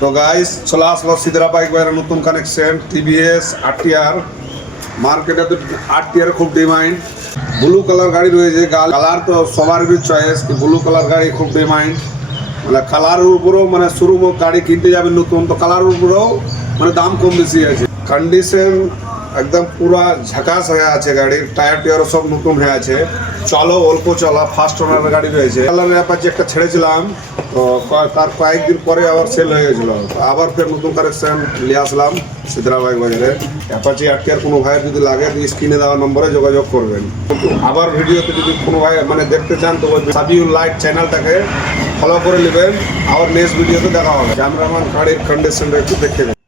তো গাইস চলে আসলো সিদ্রা বাইক বাইরের নতুন কানেকশন টিভিএস আরটিআর। মার্কেটে তো আরটিআর খুব ডিমান্ড। ব্লু কালার গাড়ি রয়েছে, কালার তো সবারই চয়েস, ব্লু কালার গাড়ি খুব ডিমান্ড। মানে কালারের উপরেও মানে শুরু গাড়ি কিনতে যাবেন নতুন, তো কালারের উপরেও মানে দাম কম বেশি আছে। কন্ডিশন একদম পুরা ঝাকাস হয়ে আছে, গাড়ির টায়ার টিয়ারও সব নতুন হয়ে আছে। চলো অল্প চলা ফার্স্ট ওনারের গাড়ি রয়েছে। কালারের অ্যাপাচি একটা ছেড়েছিলাম, তো তার কয়েকদিন পরে আবার সেল হয়ে গেছিলো, আবার ফের নতুন কালেকশন নিয়ে আসলাম সিদ্রা বাইক বাজারে। অ্যাপাচি আরটিআর কোনো ভাইয়ের যদি লাগে স্ক্রিনে দেওয়া নম্বরে যোগাযোগ করবেন। আবার ভিডিওতে যদি কোনো ভাই মানে দেখতে চান তো ওই সাবিউল লাইট চ্যানেলটাকে ফলো করে নেবেন। আবার নেক্সট ভিডিওতে দেখা হবে। ক্যামেরাম্যান গাড়ির কন্ডিশনটা একটু দেখতে